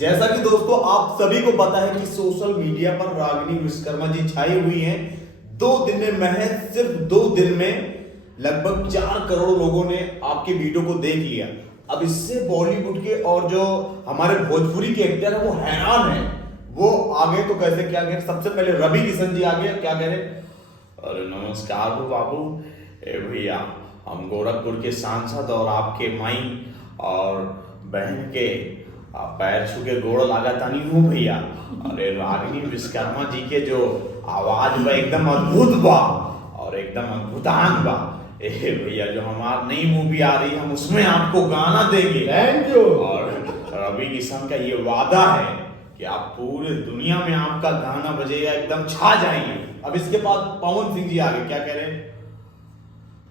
जैसा कि दोस्तों आप सभी को पता है कि सोशल मीडिया पर रागिनी विश्वकर्मा जी छाई हुई हैं। 2 दिन में, महज सिर्फ 2 दिन में लगभग 4 करोड़ लोगों ने आपकी वीडियो को देख लिया। अब इससे बॉलीवुड के और जो हमारे भोजपुरी के एक्टर है वो हैरान है। वो आगे तो कैसे क्या कह रहे, सबसे पहले रवि किशन जी आगे क्या कह रहे, अरे नमस्कार हो बाबू, ए भैया हम गोरखपुर के सांसद और आपके माई और बहन के पैर छू के गोड़ लागा तानी हूँ भैया। अरे रागिनी विश्वकर्मा जी के जो आवाज बा एकदम अद्भुत बा और एकदम अद्भुतांग बा। ए भैया जो हमारी नई मूवी आ रही है हम उसमें आपको गाना देंगे। Thank you. और रवि किशन का ये वादा है कि आप पूरे दुनिया में आपका गाना बजेगा, एकदम छा जाएंगे। अब इसके बाद पवन सिंह जी आगे क्या कह रहे हैं,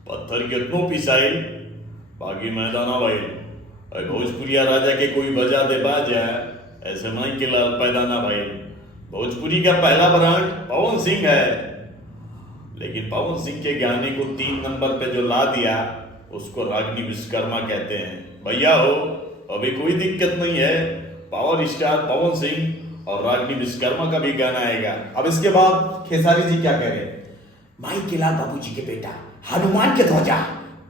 पत्थर कितनों पिसाई बाकी मैदाना भाई, भोजपुरिया राजा के कोई बजा दे बाजा, ऐसे नहीं कि लाल पैदाना भाई। भोजपुरी का पहला ब्रांड पवन सिंह है, लेकिन पवन सिंह के गाने को 3 नंबर पे जो ला दिया उसको रागिनी विश्वकर्मा कहते हैं। भैया हो अभी कोई दिक्कत नहीं है, पावर स्टार पवन सिंह और रागिनी विश्वकर्मा का भी गाना आएगा। अब इसके बाद खेसारी जी क्या कह रहे हैं, माई के लाल बाबू जी के बेटा, हनुमान के ध्वजा,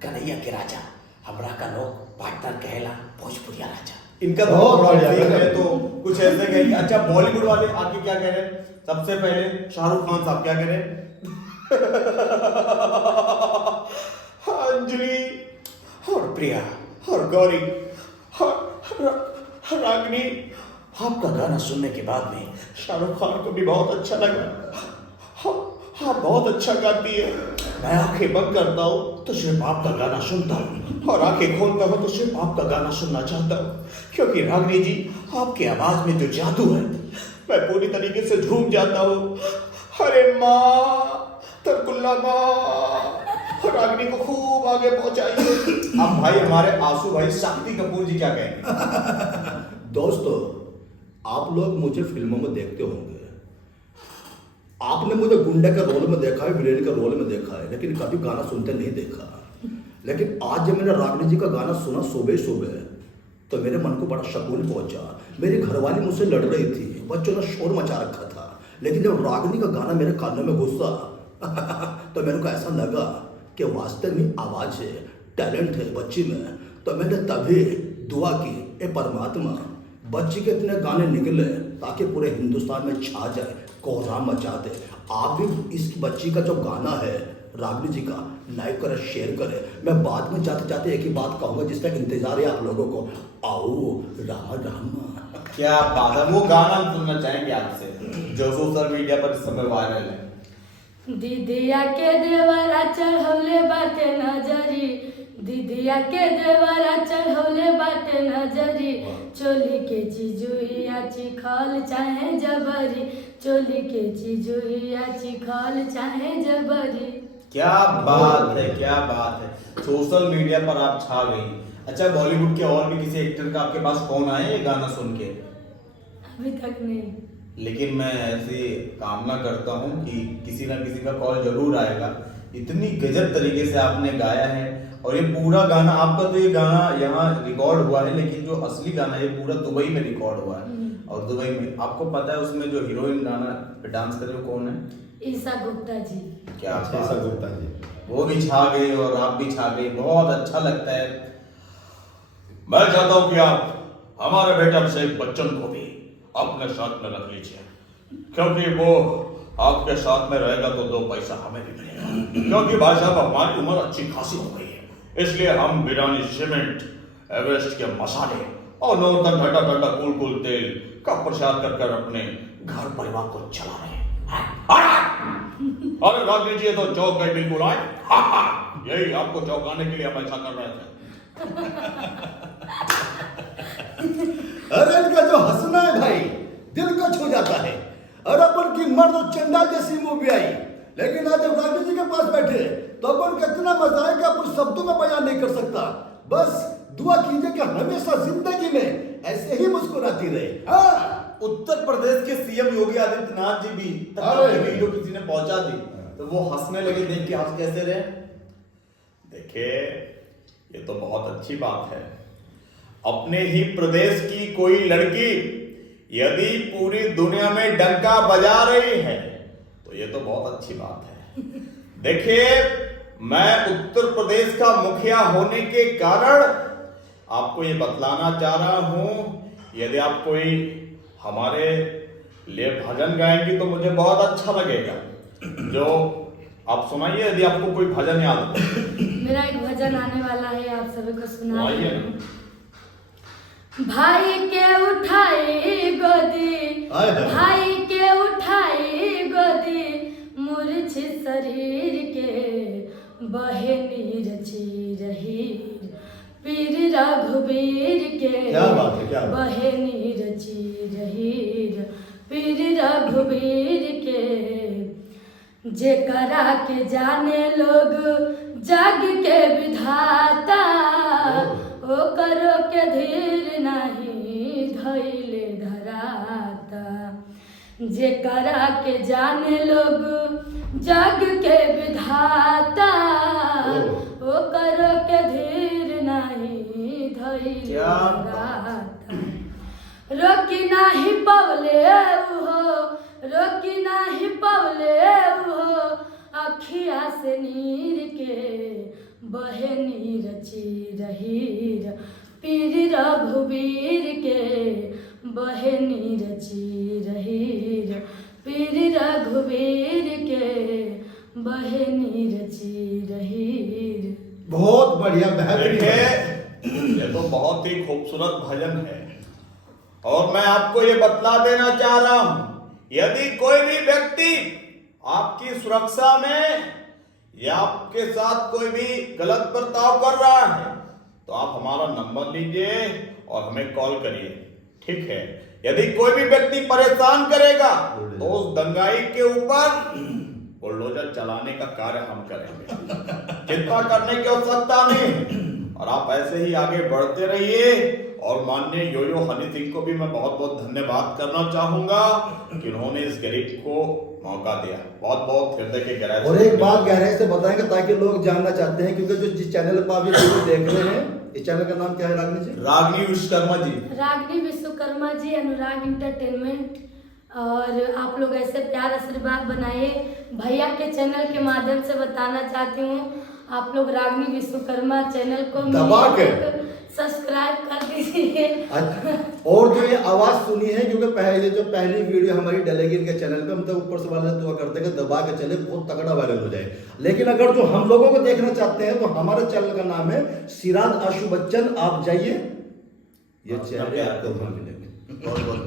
कन्हैया के राजा, हमरा का लोग पार्टनर कहला भोजपुरिया राजा। इनका बहुत बढ़िया है। तो कुछ ऐसे कहेंगे। अच्छा बॉलीवुड वाले आगे क्या कह रहे हैं, सबसे पहले शाहरुख खान साहब क्या कह रहे हैं, अंजलि और प्रिया और गौरी रागिनी, आपका गाना सुनने के बाद में शाहरुख खान को भी बहुत अच्छा लगा। हाँ बहुत अच्छा गाती है। मैं आंखें बंद करता हूँ तो सिर्फ आपका गाना सुनता हूँ और आंखें खोलता हूँ तो सिर्फ आपका गाना सुनना चाहता हूँ, क्योंकि रागिनी जी आपकी आवाज में जो जादू है मैं पूरी तरीके से झूम जाता हूँ। अरे माँ तरकुल्ला माँ, रागिनी को खूब आगे पहुंचाइए। अब भाई हमारे आंसू भाई शक्ति कपूर जी क्या कहेंगे। दोस्तों आप लोग मुझे फिल्मों में देखते होंगे, आपने मुझे गुंडे के रोल में देखा है, विलेन के रोल में देखा है, लेकिन कभी गाना सुनते नहीं देखा। लेकिन आज जब मैंने रागिनी जी का गाना सुना सुबह सुबह तो मेरे मन को बड़ा सुकून पहुंचा। मेरी घरवाली मुझसे लड़ रही थी, बच्चों ने शोर मचा रखा था, लेकिन जब रागिनी का गाना मेरे कानों में घुसा तो मेरे को ऐसा लगा कि वास्तव में आवाज है, टैलेंट है बच्ची में। तो मैंने तभी दुआ की, ए परमात्मा बच्ची के इतने गाने निकले ताकि पूरे हिंदुस्तान में छा जाए, कोहराम मचा दे। आप भी इस बच्ची का जो गाना है रागिनी जी का लाइक करें, शेयर करें। मैं बाद में जाते जाते एक ही बात कहूँगा जिसका इंतजार है आप लोगों को, आओ रामा रामा। क्या बात है, वो गाना हम सुनना चाहेंगे आपसे जो सोशल मीडिया पर इस समय वायरल है। दीदिया के देवरा चढ़ौले बाटे नजरी, दीदिया के देवरा चढ़ौले बाटे नजरी, चोली के चिजुइया चिखल चाहे जबरी, चोली के चिजुइया चिखल चाहे जबरी। क्या बात है, क्या बात है, सोशल मीडिया पर आप छा गई। अच्छा बॉलीवुड के और भी किसी एक्टर का आपके पास फोन आया ये गाना सुन के? अभी तक नहीं, लेकिन मैं ऐसी कामना करता हूँ कि किसी ना किसी का कॉल जरूर आएगा। इतनी गजब तरीके से आपने गाया है और ये पूरा गाना आपका, तो ये गाना यहाँ रिकॉर्ड हुआ है, लेकिन जो असली गाना है पूरा दुबई में रिकॉर्ड हुआ है। और दुबई में आपको पता है उसमें जो हीरोइन गाना पे डांस कर रहे हो कौन है? ईसा गुप्ता जी। क्या ईसा गुप्ता जी, वो भी छा गए और आप भी छा गए, बहुत अच्छा लगता है। मैं चाहता हूँ कि आप हमारे बेटे अभिषेक बच्चन को भी अपने साथ में रख लीजिए, क्योंकि वो आपके साथ में रहेगा तो 2 पैसा हमें भी मिलेगा। क्योंकि भाई साहब हमारी उम्र अच्छी खासी हो गई है, इसलिए हम बिरयानी, सीमेंट, एवरेस्ट के मसाले और नौतन ठंडा ठंडा कूल कूल तेल का प्रसार कर कर अपने घर परिवार को चला रहे हैं। अरे रागिनी जी तो चौक गए बिल्कुल आए। यही आपको चौंकाने के लिए हम ऐसा कर रहे थे। अरे इनका जो हंसना है भाई दिल को छू जाता है। अरे अपन की मर्द और चंडा जैसी मूवी आई, लेकिन आज जब रागिनी जी के पास बैठे तो अपन को इतना मजा आया कि अपन शब्दों में बयान नहीं कर सकता। बस दुआ कीजिए कि हमेशा जिंदगी में ऐसे ही मुस्कुराती रहे। हाँ, उत्तर प्रदेश के सीएम योगी आदित्यनाथ जी भी वीडियो किसी ने पहुंचा दी तो वो हंसने लगे देख के। आप कैसे रहे? देखिए ये तो बहुत अच्छी बात है, अपने ही प्रदेश की कोई लड़की यदि पूरी दुनिया में डंका बजा रही है तो ये तो बहुत अच्छी बात है। देखिए, मैं उत्तर प्रदेश का मुखिया होने के कारण आपको ये बतलाना चाह रहा हूं, यदि आप कोई हमारे लिए भजन गाएंगी तो मुझे बहुत अच्छा लगेगा। जो आप सुनाइए, यदि आपको कोई भजन याद हो। मेरा एक भजन आने वाला है, आप सभी को सुना आइए रही ना। हूँ। भाई के उठाई गोदी, आए हाय। भाई के उठाई गोदी, मूर्छित शरीर के बहे नीर चीर हीर, पीर रघुवीर के क्या बात है, क्या बात है। बहे नीर चीर हीर, पीर रघुवीर के, जेकरा के जाने लोग जग के विधाता, ओ करो के धीर नहीं धैले धराता, जेकरा के जाने लोग जग के विधाता, ओ करो के धीर नहीं धैले क्या धराता, रोकी नाही पवले हो, रोकी नाही पवले हो, अखिया से नीर के बहे नीर चीर हीर, पीर रघुवीर के बहे नीर चीर हीर, पीर रघुवीर के बहे नीर चीर हीर। बहुत बढ़िया, बेहतरीन। देखिए, ये तो बहुत ही खूबसूरत भजन है और मैं आपको ये बतला देना चाह रहा हूं, यदि कोई भी व्यक्ति आपकी सुरक्षा में या आपके साथ कोई भी गलत बर्ताव कर रहा है तो आप हमारा नंबर लीजिए और हमें कॉल करिए, ठीक है। यदि कोई भी व्यक्ति परेशान करेगा तो उस दंगाई के ऊपर बुलडोजर चलाने का कार्य हम करेंगे। चिंता करने की आवश्यकता नहीं, और आप ऐसे ही आगे बढ़ते रहिए। और माननीय योयो हनी सिंह को भी मैं बहुत बहुत धन्यवाद करना चाहूंगा कि उन्होंने इस गरीब को मौका दिया। बहुत बहुत हृदय के गहराई से। और एक बात गहराई से बताएंगे ताकि लोग जानना चाहते हैं, क्योंकि जो जिस चैनल पर आप ये वीडियो देख रहे हैं, इस चैनल का नाम क्या है रागिनी जी? रागिनी विश्वकर्मा जी। रागिनी विश्वकर्मा जी, अनुराग इंटरटेनमेंट। और आप लोग ऐसे प्यार आशीर्वाद बनाइए। भैया के चैनल के माध्यम से बताना चाहती हूँ, आप लोग रागिनी विश्वकर्मा चैनल को दबा के सब्सक्राइब कर दीजिए। और जो ये आवाज सुनी है, क्योंकि पहले जो पहली वीडियो हमारी डलेगी इनके चैनल पे, हम तो ऊपर से वाले दुआ करते हैं कि दबा के चले, बहुत तगड़ा वायरल हो जाए। लेकिन अगर जो हम लोगों को देखना चाहते हैं तो हमारे चैनल का नाम है सिराज आशु बच्चन। आप जाइए, ये चैनल आपको मिलेंगे। बहुत बहुत